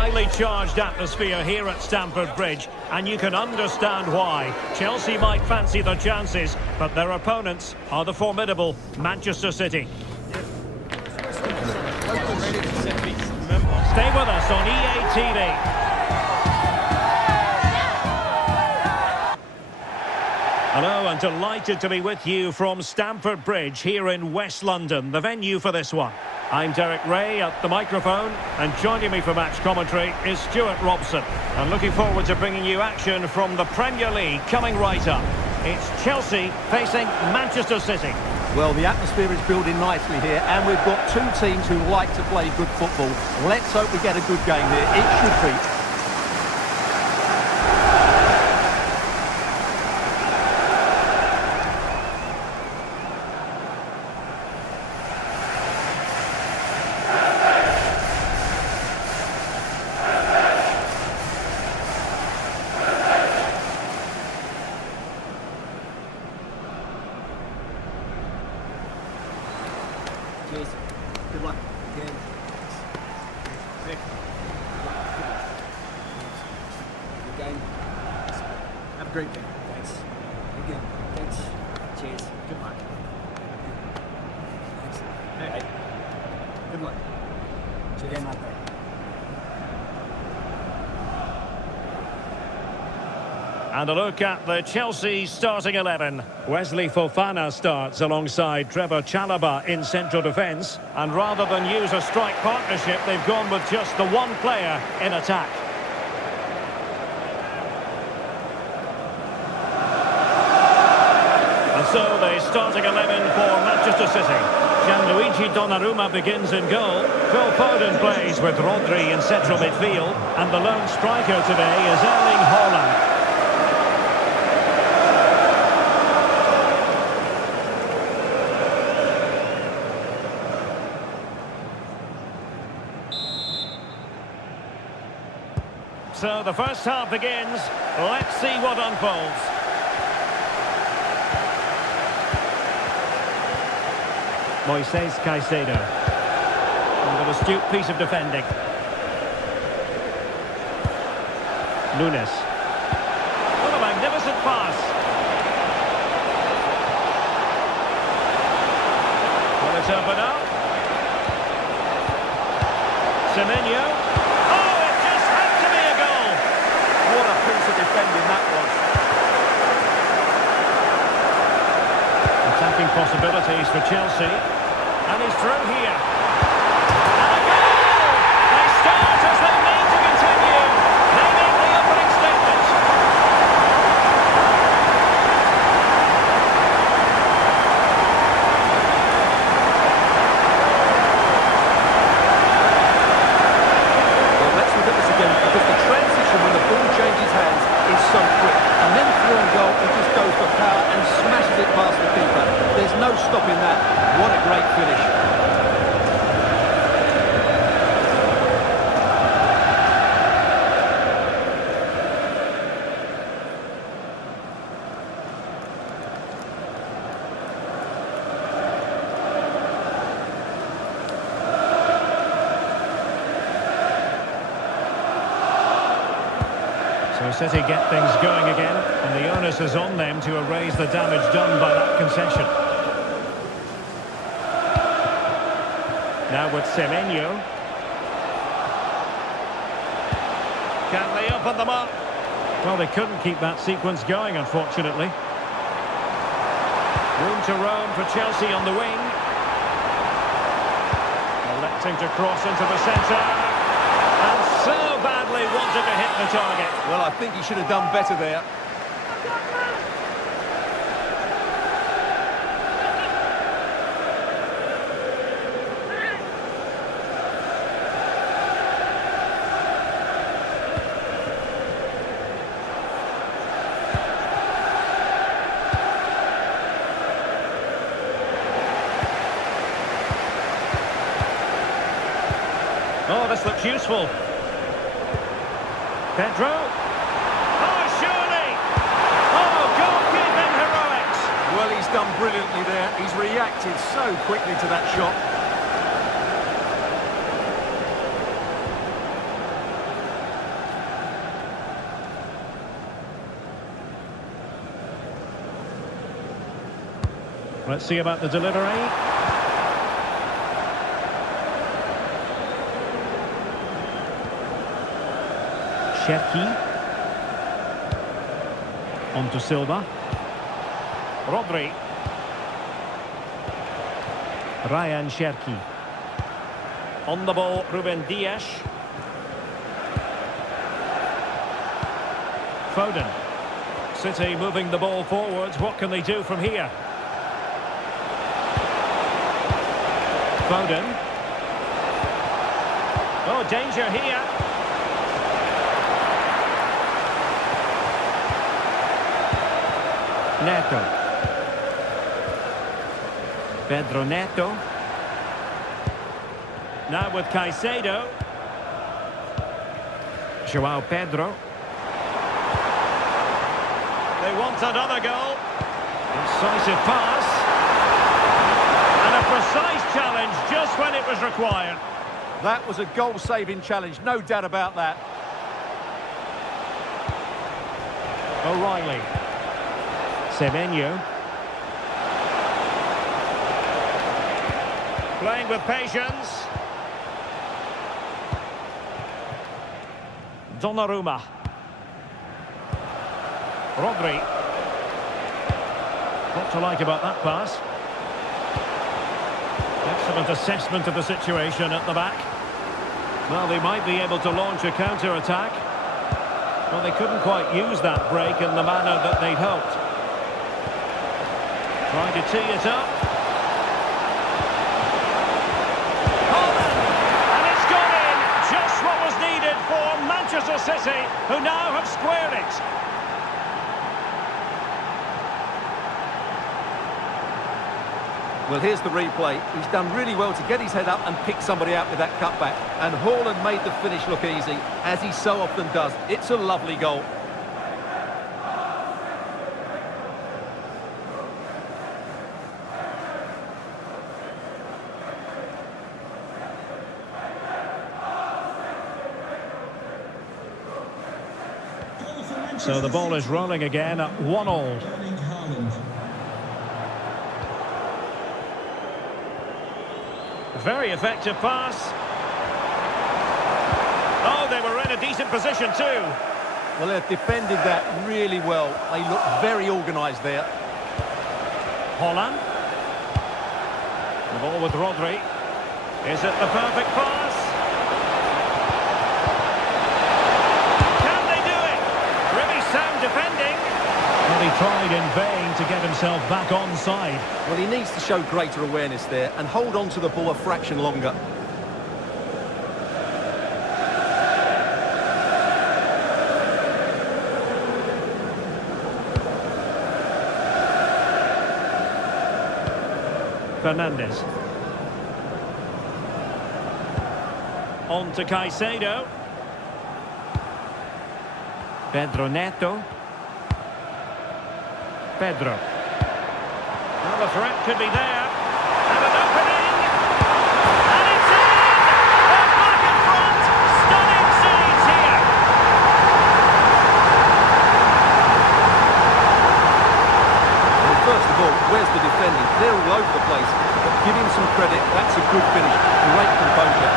highly charged atmosphere here at Stamford Bridge, and you can understand why. Chelsea might fancy their chances, but their opponents are the formidable Manchester City. Stay with us on EA TV. Hello, and delighted to be with you from Stamford Bridge here in West London, the venue for this one. I'm Derek Ray at the microphone, and joining me for match commentary is Stuart Robson. And looking forward to bringing you action from the Premier League coming right up. It's Chelsea facing Manchester City. Well, the atmosphere is building nicely here, and we've got two teams who like to play good football. Let's hope we get a good game here. It should be. Cheers. Good luck. Again. Nick. Good game. Have a great game. Thanks. Good game. Thanks. Cheers. Good luck. Thanks. Hey. Good luck. Cheers. Game out there. And a look at the Chelsea starting 11. Wesley Fofana starts alongside Trevor Chalobah in central defence. And rather than use a strike partnership, they've gone with just the one player in attack. And so the starting 11 for Manchester City. Gianluigi Donnarumma begins in goal. Phil Foden plays with Rodri in central midfield. And the lone striker today is Erling Haaland. So the first half begins. Let's see what unfolds. Moises Caicedo. And an astute piece of defending. Nunes. What a magnificent pass. Will it open up? Semenyo. Defending that was. Attacking possibilities for Chelsea. And he's through here. And a goal! They start as they need to continue. They make the opening statement. Well, let's look at this again, because the transition when the ball changes hands is so quick, and then through on goal he just goes for power and smashes it past the keeper. There's no stopping that. What a great finish. So City get things going again, and the onus is on them to erase the damage done by that concession. Now with Semenyo. Can they open them up? Well, they couldn't keep that sequence going, unfortunately. Room to roam for Chelsea on the wing. Electing to cross into the centre. And so badly wanted to hit the target. Well, I think he should have done better there. Oh, this looks useful. Pedro. Oh, surely! Oh, goalkeeping heroics! Well, he's done brilliantly there. He's reacted so quickly to that shot. Let's see about the delivery. Cherki. On to Silva. Rodri. Ryan Cherki. On the ball, Ruben Dias. Foden. City moving the ball forwards. What can they do from here? Foden. Oh, danger here. Neto. Pedro Neto. Now with Caicedo. João Pedro. They want another goal. Incisive pass. And a precise challenge just when it was required. That was a goal-saving challenge, no doubt about that. O'Reilly. Semenyo. Playing with patience. Donnarumma. Rodri. What to like about that pass? Excellent assessment of the situation at the back. Well, they might be able to launch a counter-attack. Well, they couldn't quite use that break in the manner that they'd hoped. Trying to tee it up. Haaland! And it's gone in! Just what was needed for Manchester City, who now have squared it. Well, here's the replay. He's done really well to get his head up and pick somebody out with that cutback. And Haaland made the finish look easy, as he so often does. It's a lovely goal. So the ball is rolling again at 1-1. Very effective pass. Oh, they were in a decent position too. Well, they've defended that really well. They look very organised there. Haaland. The ball with Rodri. Is it the perfect pass? Can they do it? Really sound defending. Well, he tried in vain to get himself back onside. Well, he needs to show greater awareness there and hold on to the ball a fraction longer. Fernandes. On to Caicedo. Pedro Neto. Pedro. Well, the threat could be there. And an opening. And it's in! They're back in front. Stunning scenes here. Well, first of all, where's the defending? They're all over the place. But give him some credit. That's a good finish. Great composure.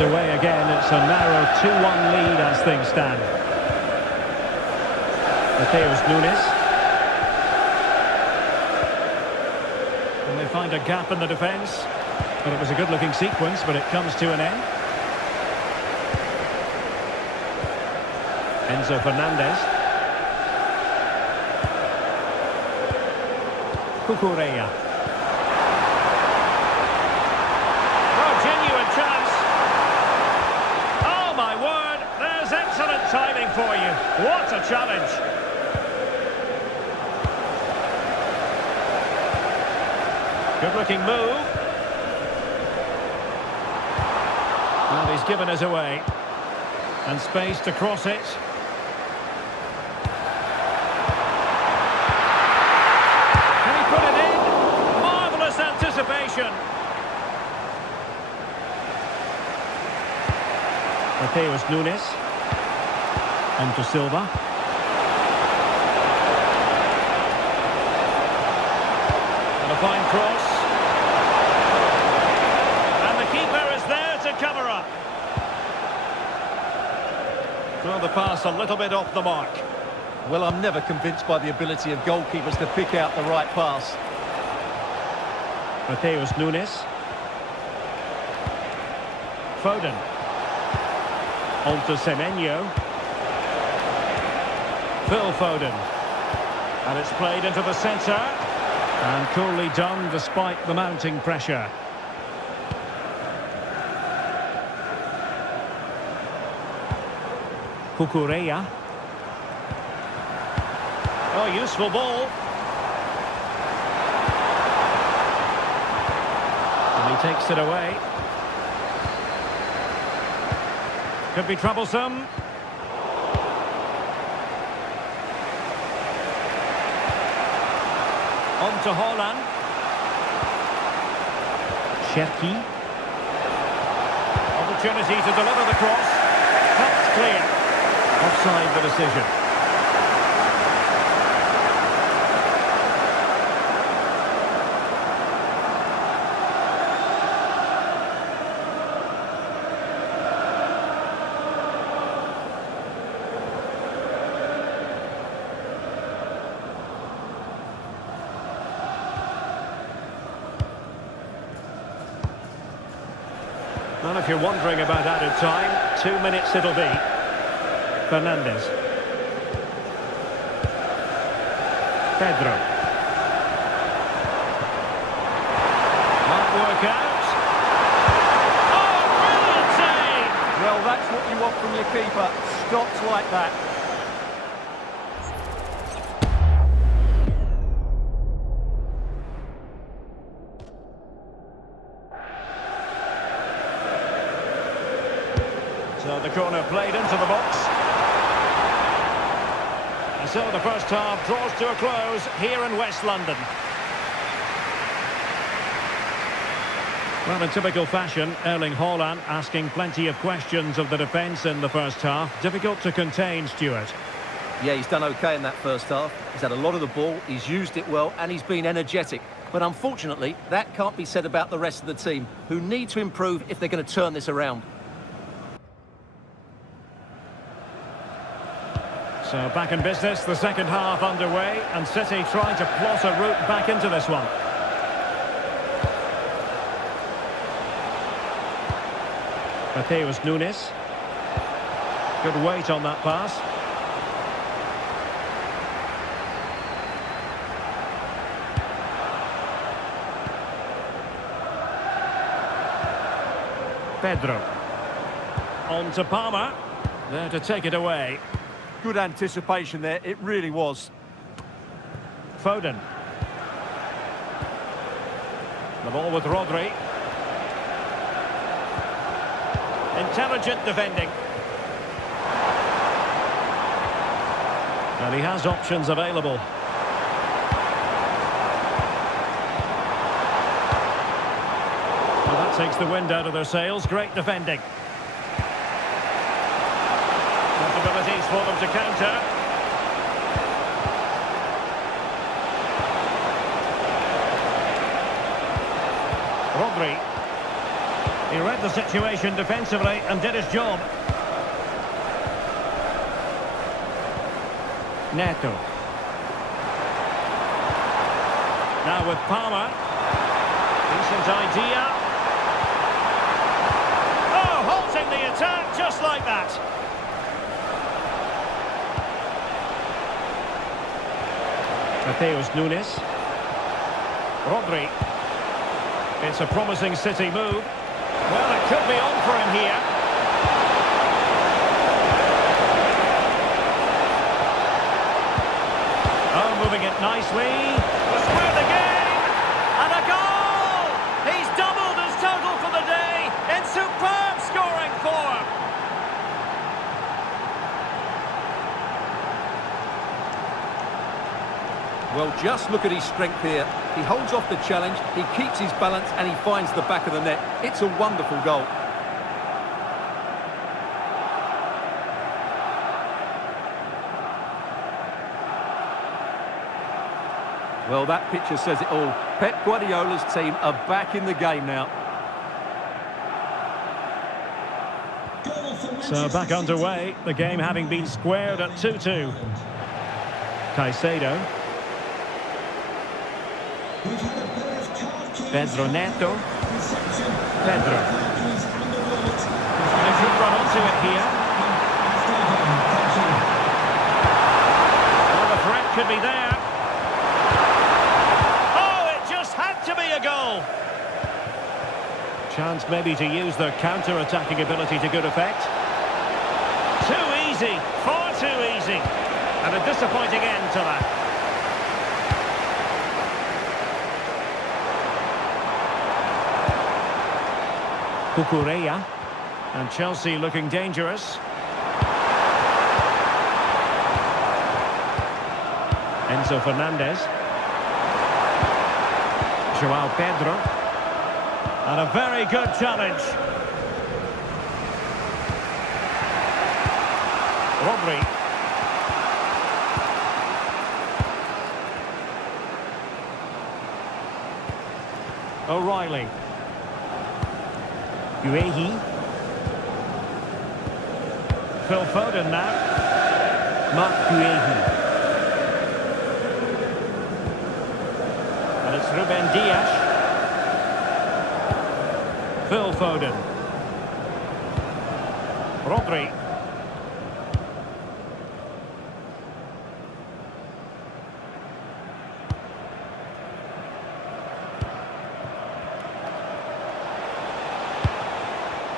Underway again. It's a narrow 2-1 lead as things stand. Mateus Nunes. And they find a gap in the defence. But it was a good-looking sequence, but it comes to an end. Enzo Fernandez. Cucurella. Excellent timing for you. What a challenge. Good looking move. And he's given us away. And space to cross it. Can he put it in? Marvellous Mateus Nunes. On to Silva. And a fine cross. And the keeper is there to cover up. Well, the pass a little bit off the mark. Well, I'm never convinced by the ability of goalkeepers to pick out the right pass. Mateus Nunes. Foden. On to Semenyo. Phil Foden. And it's played into the centre. And coolly done despite the mounting pressure. Cucurella. Oh, useful ball. And he takes it away. Could be troublesome. On to Haaland. Cherki. Opportunity to deliver the cross. That's clear. Offside the decision. Well, if you're wondering about added time, 2 minutes it'll be. Fernandez. Pedro. Might work out. Oh, brilliant save! Well, that's what you want from your keeper. Stops like that. So the corner played into the box. And so the first half draws to a close here in West London. Well, in typical fashion, Erling Haaland asking plenty of questions of the defence in the first half. Difficult to contain, Stuart. Yeah, he's done okay in that first half. He's had a lot of the ball, he's used it well, and he's been energetic. But unfortunately, that can't be said about the rest of the team, who need to improve if they're going to turn this around. So back in business, the second half underway, and City trying to plot a route back into this one. Mateus Nunes. Good weight on that pass. Pedro. On to Palmer. There to take it away. Good anticipation there, it really was. Foden. The ball with Rodri. Intelligent defending. And he has options available. Well, that takes the wind out of their sails. Great defending. Possibilities for them to counter. Rodri. He read the situation defensively and did his job. Neto. Now with Palmer. Decent idea. Oh, halting the attack just like that. Mateus Nunes. Rodri. It's a promising City move. Well, it could be on for him here. Oh, moving it nicely. To square the game. And a goal! He's doubled his total for the day in superb scoring form. Well, just look at his strength here. He holds off the challenge, he keeps his balance, and he finds the back of the net. It's a wonderful goal. Well, that picture says it all. Pep Guardiola's team are back in the game now. So back underway, the game having been squared at 2-2. Caicedo. Pedro Neto. Pedro. They could run onto it here. Well, the threat could be there. Oh, it just had to be a goal. Chance maybe to use their counter-attacking ability to good effect. Too easy, far too easy. And a disappointing end to that. Cucurella. And Chelsea looking dangerous. Enzo Fernandez. Joao Pedro. And a very good challenge. Rodri. O'Reilly. Guehi. Phil Foden now. Mark Guehi. And it's Ruben Dias. Phil Foden. Rodri.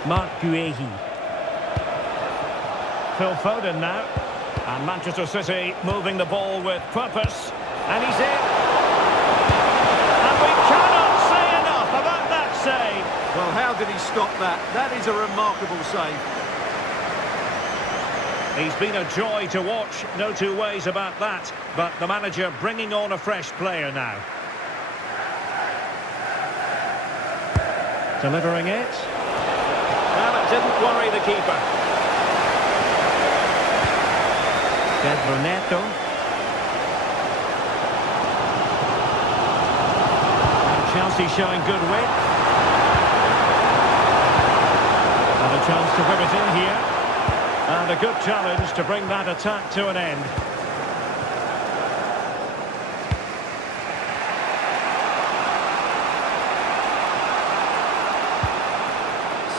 Mark Guehi. Phil Foden now. And Manchester City moving the ball with purpose. And he's in. And we cannot say enough about that save. Well, how did he stop that? That is a remarkable save. He's been a joy to watch, no two ways about that. But the manager bringing on a fresh player now. Delivering it. Well, it didn't worry the keeper. Pedro Neto. And Chelsea showing good width. And a chance to whip it in here. And a good challenge to bring that attack to an end.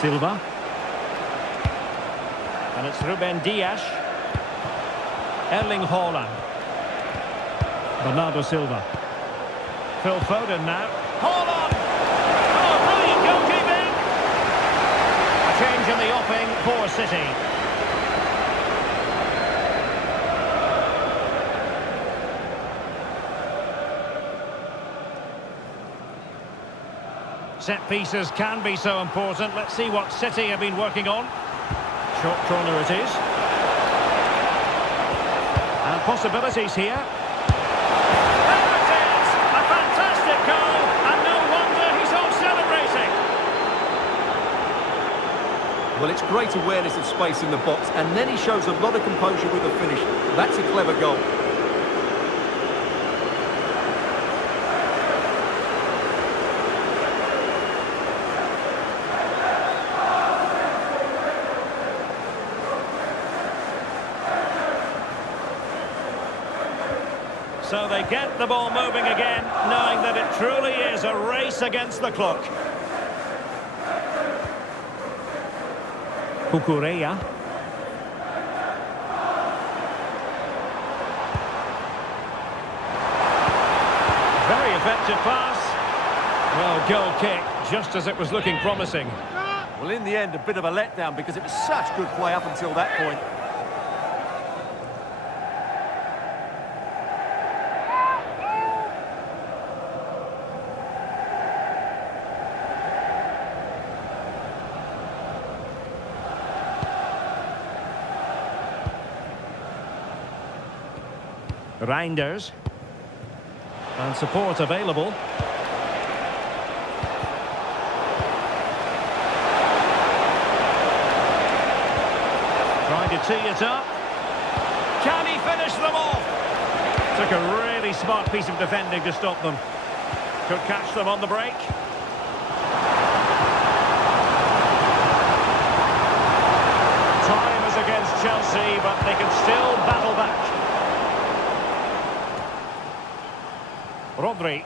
Silva. And it's Ruben Dias. Erling Haaland. Bernardo Silva. Phil Foden now. Haaland! Oh, brilliant goalkeeping! A change in the offing for City. Set pieces can be so important. Let's see what City have been working on. Short corner it is. And possibilities here. There it is! A fantastic goal! And no wonder he's off celebrating. Well, it's great awareness of space in the box, and then he shows a lot of composure with the finish. That's a clever goal. So they get the ball moving again, knowing that it truly is a race against the clock. Cucurella. Very effective pass. Well, goal kick, just as it was looking promising. Well, in the end, a bit of a letdown because it was such good play up until that point. Reinders. And support available. Trying to tee it up. Can he finish them off? Took a really smart piece of defending to stop them. Could catch them on the break. Time is against Chelsea, but they can still battle back. Rodri.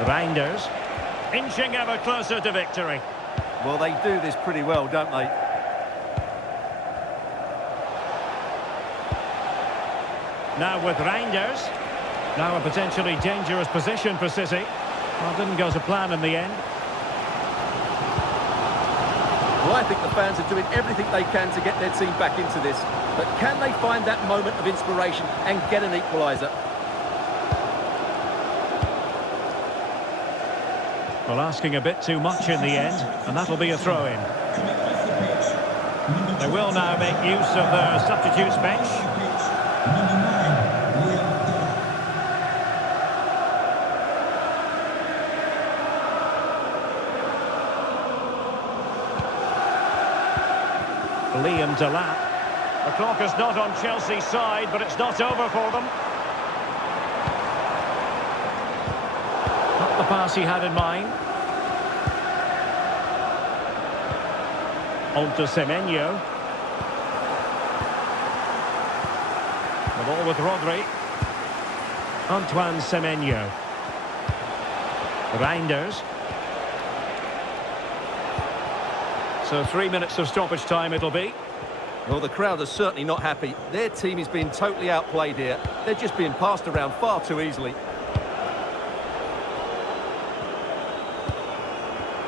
Reinders. Inching ever closer to victory. Well, they do this pretty well, don't they? Now with Reinders. Now a potentially dangerous position for City. Well, didn't go to plan in the end. Well, I think the fans are doing everything they can to get their team back into this. But can they find that moment of inspiration and get an equaliser? Well, asking a bit too much in the end, and that'll be a throw-in. They will now make use of their substitutes bench. Liam Delap. The clock is not on Chelsea's side, but it's not over for them. Not the pass he had in mind. On to Semenyo. The ball with Rodri. Antoine Semenyo. Reinders. So 3 minutes of stoppage time it'll be. Well, the crowd are certainly not happy. Their team is being totally outplayed here. They're just being passed around far too easily.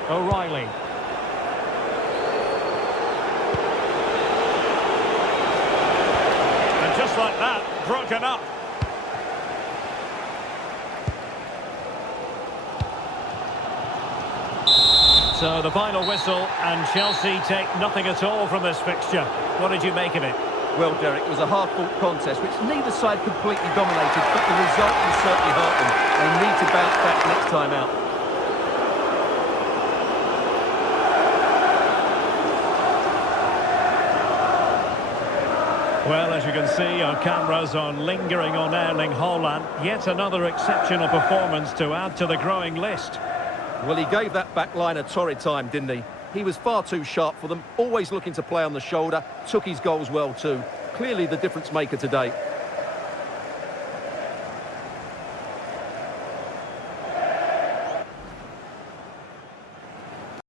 O'Reilly. And just like that, broken up. So the final whistle, and Chelsea take nothing at all from this fixture. What did you make of it? Well, Derek, it was a hard-fought contest, which neither side completely dominated, but the result will certainly hurt them. They need to bounce back next time out. Well, as you can see, our cameras are lingering on Erling Haaland. Yet another exceptional performance to add to the growing list. Well, he gave that back line a torrid time, didn't he? He was far too sharp for them, always looking to play on the shoulder, took his goals well too. Clearly the difference maker today.